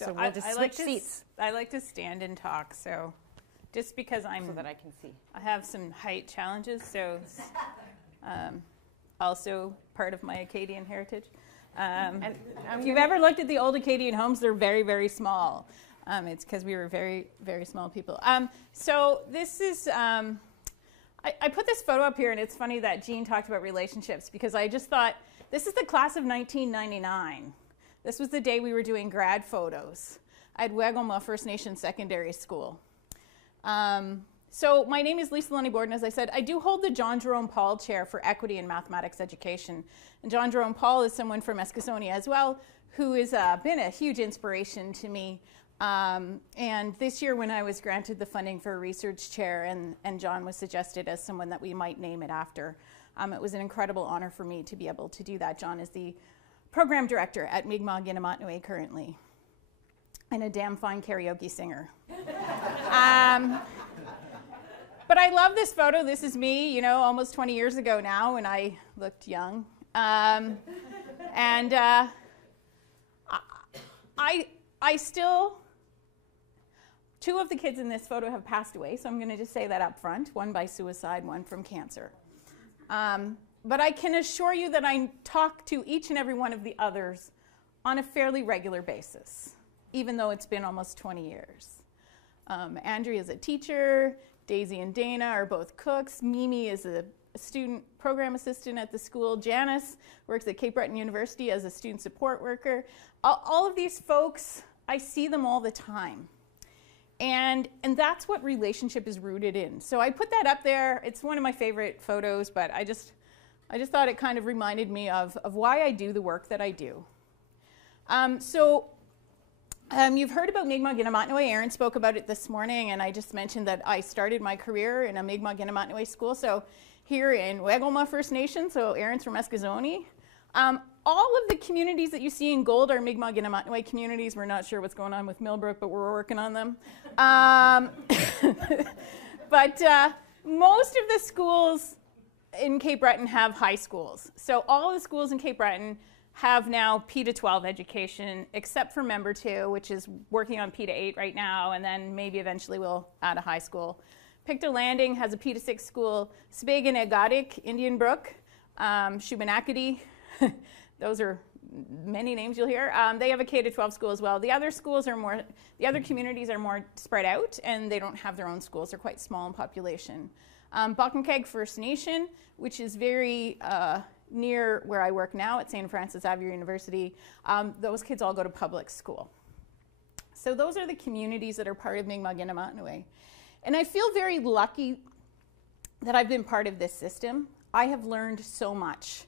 So we'll just switch seats. I like to stand and talk, so just because so that I can see. I have some height challenges, so also part of my Acadian heritage. If you've ever looked at the old Acadian homes, they're very, very small. It's because we were very, very small people. So this is, I put this photo up here, and it's funny that Jean talked about relationships, because I just thought, this is the class of 1999. This was the day we were doing grad photos at Wegoma First Nation Secondary School. So my name is Lunney Borden. As I said, I do hold the John Jerome Paul Chair for Equity in Mathematics Education. And John Jerome Paul is someone from Eskasoni as well, who has been a huge inspiration to me. And this year when I was granted the funding for a research chair, and John was suggested as someone that we might name it after, it was an incredible honor for me to be able to do that. John is the program director at Mi'kmaq Ginnamatnui currently, and a damn fine karaoke singer. But I love this photo. This is me, you know, almost 20 years ago now, when I looked young. I still, two of the kids in this photo have passed away, so I'm going to just say that up front, one by suicide, one from cancer. But I can assure you that I talk to each and every one of the others on a fairly regular basis, even though it's been almost 20 years. Andrea is a teacher. Daisy and Dana are both cooks. Mimi is a student program assistant at the school. Janice works at Cape Breton University as a student support worker. All of these folks, I see them all the time. And that's what relationship is rooted in. So I put that up there. It's one of my favorite photos, but I just thought it kind of reminded me of why I do the work that I do. You've heard about Mi'kmaq Ginnamatnui. Aaron spoke about it this morning, and I just mentioned that I started my career in a Mi'kmaq Ginnamatnui school. So here in Wegoma First Nation, so Aaron's from Eskasoni. All of the communities that you see in gold are Mi'kmaq Ginnamatnui communities. We're not sure what's going on with Millbrook, but we're working on them. But most of the schools in Cape Breton have high schools. So all of the schools in Cape Breton have now P to 12 education, except for Member 2, which is working on P to 8 right now, and then maybe eventually we'll add a high school. Pictou Landing has a P to 6 school. Spéganégadik, Indian Brook, Shubenacadie, those are many names you'll hear. They have a K to 12 school as well. The other schools are more, the other communities are more spread out, and they don't have their own schools. They're quite small in population. Bakankeg First Nation, which is very near where I work now at St. Francis Xavier University, those kids all go to public school. So those are the communities that are part of Mi'kmaq Ginnamatnui. And I feel very lucky that I've been part of this system. I have learned so much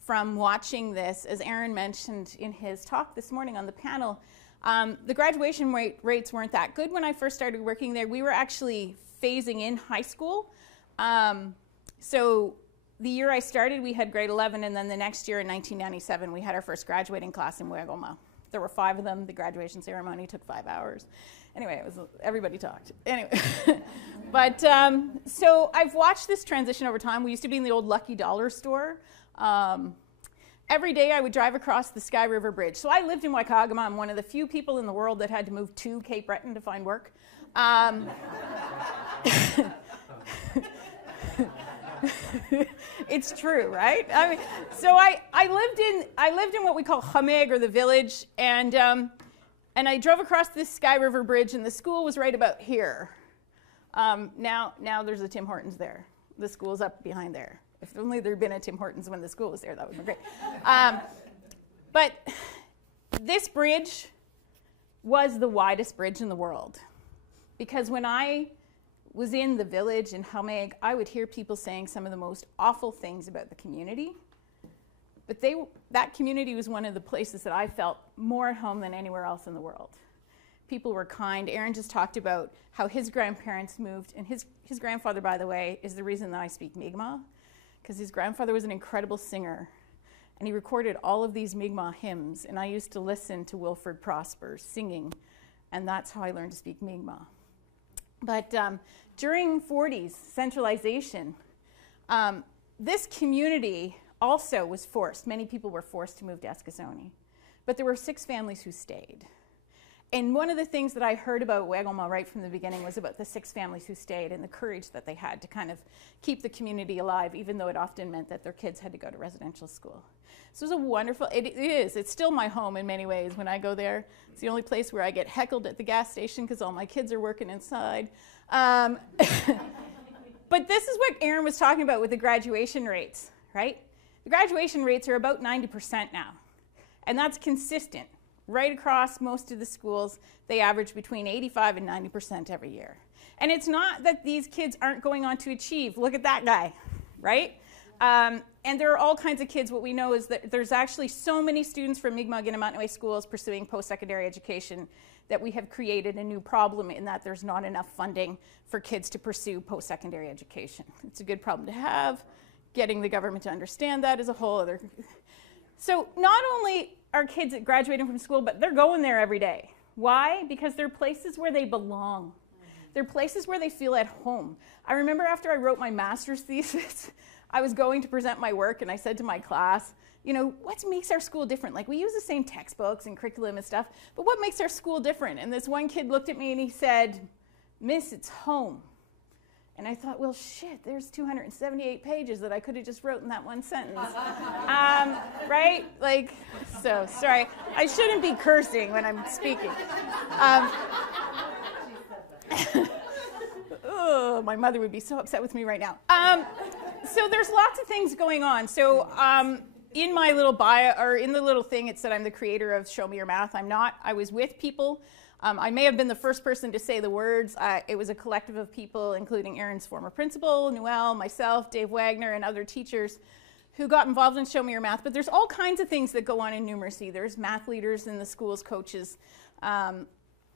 from watching this. As Aaron mentioned in his talk this morning on the panel, the graduation rates weren't that good when I first started working there. We were actually phasing in high school. So the year I started, we had grade 11, and then the next year in 1997, we had our first graduating class in Wegoma. There were 5 of them. The graduation ceremony took 5 hours. Anyway, everybody talked. Anyway, but so I've watched this transition over time. We used to be in the old Lucky Dollar store. Every day I would drive across the Sky River Bridge. So I lived in Waikagama. I'm one of the few people in the world that had to move to Cape Breton to find work. It's true, right? I mean, so I lived in what we call Hamig, or the village, and I drove across this Sky River Bridge, and the school was right about here. Now there's a Tim Hortons there. The school's up behind there. If only there'd been a Tim Hortons when the school was there, that would be great. But this bridge was the widest bridge in the world, because when I was in the village in Hamig, I would hear people saying some of the most awful things about the community. But that community was one of the places that I felt more at home than anywhere else in the world. People were kind. Aaron just talked about how his grandparents moved, and his grandfather, by the way, is the reason that I speak Mi'kmaq, because his grandfather was an incredible singer, and he recorded all of these Mi'kmaq hymns, and I used to listen to Wilfred Prosper singing, and that's how I learned to speak Mi'kmaq. But during 40s centralization, this community also was forced. Many people were forced to move to Eskasoni. But there were 6 families who stayed. And one of the things that I heard about Wagglemal right from the beginning was about the 6 families who stayed and the courage that they had to kind of keep the community alive, even though it often meant that their kids had to go to residential school. So it was a wonderful, it's still my home in many ways when I go there. It's the only place where I get heckled at the gas station because all my kids are working inside. But this is what Aaron was talking about with the graduation rates, right? The graduation rates are about 90% now, and that's consistent. Right across most of the schools, they average between 85 and 90% every year. And it's not that these kids aren't going on to achieve. Look at that guy, right? And there are all kinds of kids. What we know is that there's actually so many students from Mi'kmaq and Inuit schools pursuing post-secondary education that we have created a new problem in that there's not enough funding for kids to pursue post-secondary education. It's a good problem to have. Getting the government to understand that is a whole other... So not only are kids graduating from school, but they're going there every day. Why? Because they're places where they belong. They're places where they feel at home. I remember after I wrote my master's thesis, I was going to present my work, and I said to my class, you know, what makes our school different? Like, we use the same textbooks and curriculum and stuff, but what makes our school different? And this one kid looked at me and he said, "Miss, it's home." And I thought, well, shit, there's 278 pages that I could have just wrote in that one sentence. Right? Like, so, sorry. I shouldn't be cursing when I'm speaking. Oh, my mother would be so upset with me right now. So there's lots of things going on. So in my little bio, or in the little thing, it said I'm the creator of Show Me Your Math. I'm not. I was with people. I may have been the first person to say the words. It was a collective of people, including Aaron's former principal, Noelle, myself, Dave Wagner, and other teachers who got involved in Show Me Your Math. But there's all kinds of things that go on in numeracy. There's math leaders in the schools, coaches. There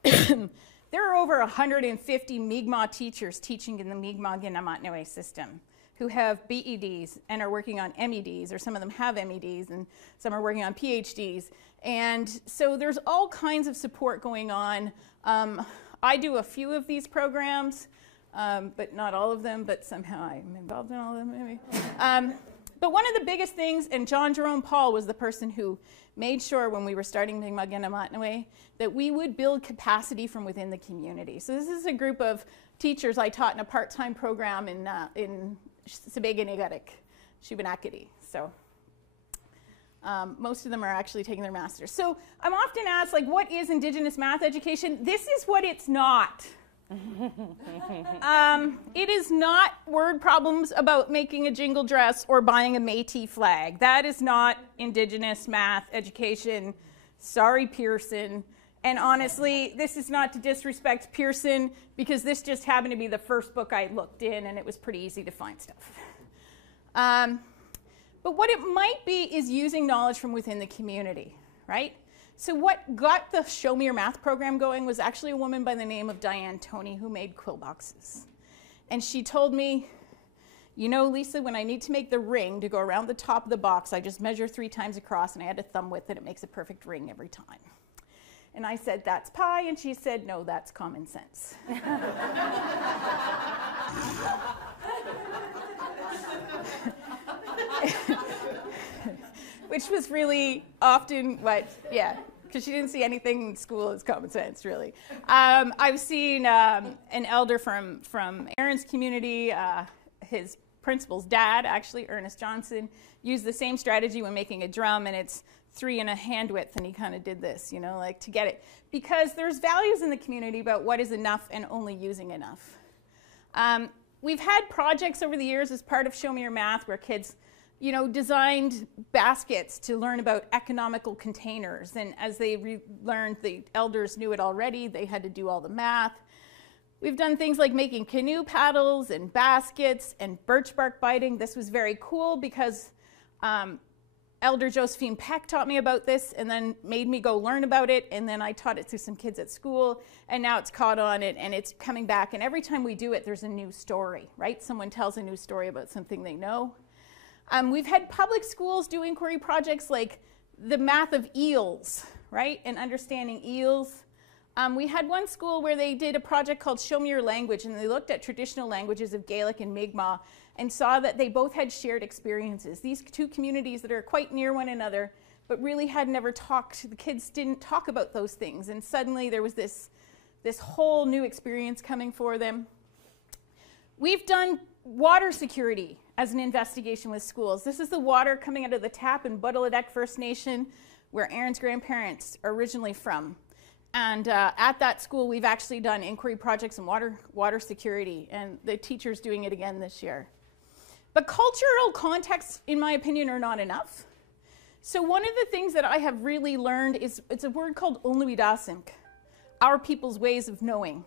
are over 150 Mi'kmaq teachers teaching in the Mi'kmaq and Namatnawe system who have BEDs and are working on MEDs, or some of them have MEDs, and some are working on PhDs. And so there's all kinds of support going on. I do a few of these programs, but not all of them, but somehow I'm involved in all of them, maybe. But one of the biggest things, and John Jerome Paul was the person who made sure when we were starting Mi'kmaq and Namatnawe that we would build capacity from within the community. So this is a group of teachers I taught in a part-time program in Sebeganigatik, Shubenacadie. So most of them are actually taking their master's. So I'm often asked, like, what is Indigenous math education? This is what it's not. It is not word problems about making a jingle dress or buying a Métis flag. That is not Indigenous math education. Sorry, Pearson. And honestly, this is not to disrespect Pearson, because this just happened to be the first book I looked in, and it was pretty easy to find stuff. But what it might be is using knowledge from within the community, right? So what got the Show Me Your Math program going was actually a woman by the name of Diane Toney who made quill boxes. And she told me, you know, Lisa, when I need to make the ring to go around the top of the box, I just measure 3 times across, and I add a thumb width, and it makes a perfect ring every time. And I said, that's pi, and she said, no, that's common sense. Which was really often what, yeah, because she didn't see anything in school as common sense, really. I've seen an elder from Aaron's community, his principal's dad, actually, Ernest Johnson, used the same strategy when making a drum, and it's 3 and a hand width, and he kind of did this, you know, like to get it. Because there's values in the community about what is enough and only using enough. We've had projects over the years as part of Show Me Your Math where kids, you know, designed baskets to learn about economical containers. And as they learned, the elders knew it already. They had to do all the math. We've done things like making canoe paddles and baskets and birch bark biting. This was very cool because Elder Josephine Peck taught me about this and then made me go learn about it, and then I taught it to some kids at school, and now it's caught on it and it's coming back, and every time we do it there's a new story, right? Someone tells a new story about something they know. We've had public schools do inquiry projects like the math of eels, right, and understanding eels. We had one school where they did a project called Show Me Your Language, and they looked at traditional languages of Gaelic and Mi'kmaq and saw that they both had shared experiences. These two communities that are quite near one another but really had never talked. The kids didn't talk about those things, and suddenly there was this whole new experience coming for them. We've done water security as an investigation with schools. This is the water coming out of the tap in Buttleadek First Nation, where Aaron's grandparents are originally from. And at that school, we've actually done inquiry projects in water security, and the teacher's doing it again this year. But cultural contexts, in my opinion, are not enough. So one of the things that I have really learned is, it's a word called Onluidasink, our people's ways of knowing.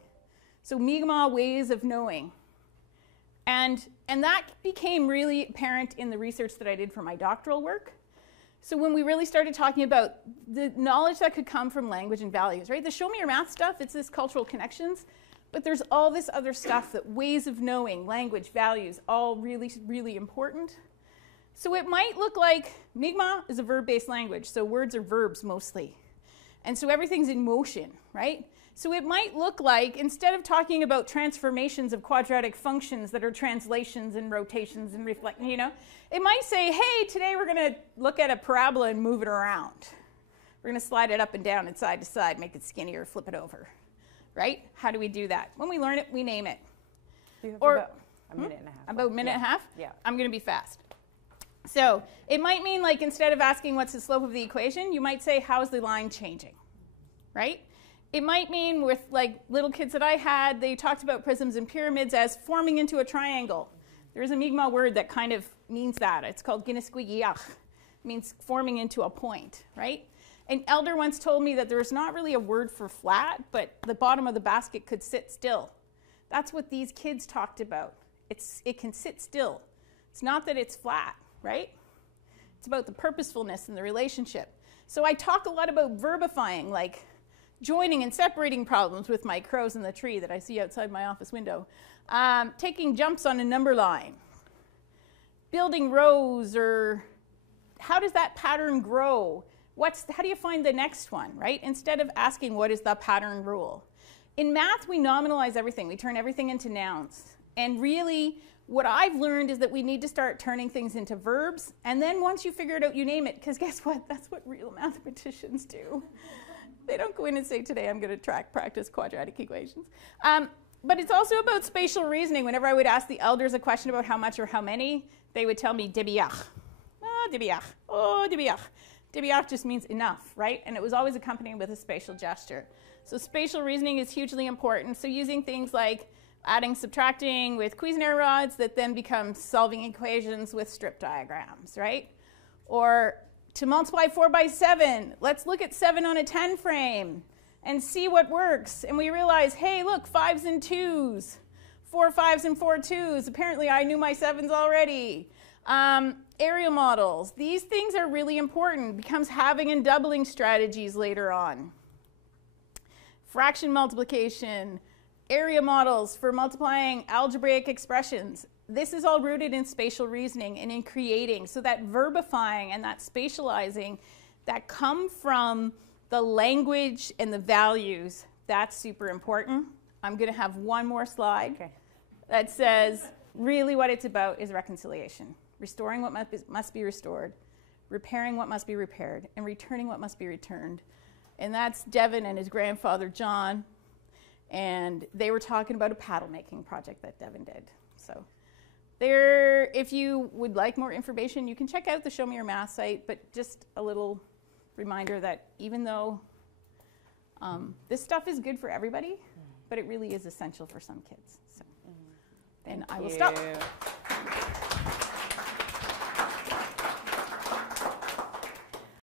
So Mi'kmaq ways of knowing. And that became really apparent in the research that I did for my doctoral work. So when we really started talking about the knowledge that could come from language and values, right? The show me your math stuff, it's this cultural connections, but there's all this other stuff, that ways of knowing, language, values, all really, really important. So it might look like Mi'kmaq is a verb-based language, so words are verbs mostly. And so everything's in motion, right? So it might look like, instead of talking about transformations of quadratic functions that are translations and rotations and it might say, hey, today we're going to look at a parabola and move it around. We're going to slide it up and down and side to side, make it skinnier, flip it over, right? How do we do that? When we learn it, we name it. Or about a minute and a half. About a minute and a half? Yeah. I'm going to be fast. So it might mean, like, instead of asking what's the slope of the equation, you might say, how's the line changing, right? It might mean, with like little kids that I had, they talked about prisms and pyramids as forming into a triangle. There is a Mi'kmaq word that kind of means that. It's called Ginisquigiach. It means forming into a point, right? An elder once told me that there's not really a word for flat, but the bottom of the basket could sit still. That's what these kids talked about. It can sit still. It's not that it's flat, right? It's about the purposefulness and the relationship. So I talk a lot about verbifying, like joining and separating problems with my crows in the tree that I see outside my office window. Taking jumps on a number line. Building rows, or how does that pattern grow? How do you find the next one, right? Instead of asking what is the pattern rule. In math, we nominalize everything. We turn everything into nouns. And really, what I've learned is that we need to start turning things into verbs. And then once you figure it out, you name it. Because guess what? That's what real mathematicians do. They don't go in and say, today I'm going to practice quadratic equations. But it's also about spatial reasoning. Whenever I would ask the elders a question about how much or how many, they would tell me, Debiach. Oh, Debiach. Oh, Debiach. Debiach just means enough, right? And it was always accompanied with a spatial gesture. So spatial reasoning is hugely important. So using things like adding, subtracting with Cuisenaire rods that then become solving equations with strip diagrams, right? Or to multiply 4 by 7, let's look at 7 on a 10 frame and see what works. And we realize, hey, look, 5s and 2s, 4 5s and 4 2s. Apparently, I knew my 7s already. Area models. These things are really important. It becomes halving and doubling strategies later on. Fraction multiplication, area models for multiplying algebraic expressions. This is all rooted in spatial reasoning and in creating. So that verbifying and that spatializing that come from the language and the values, that's super important. I'm going to have one more slide that says really what it's about is reconciliation. Restoring what must be restored, repairing what must be repaired, and returning what must be returned. And that's Devin and his grandfather, John. And they were talking about a paddle making project that Devin did. So there, if you would like more information, you can check out the Show Me Your Math site, but just a little reminder that even though this stuff is good for everybody, but it really is essential for some kids. So then I will stop.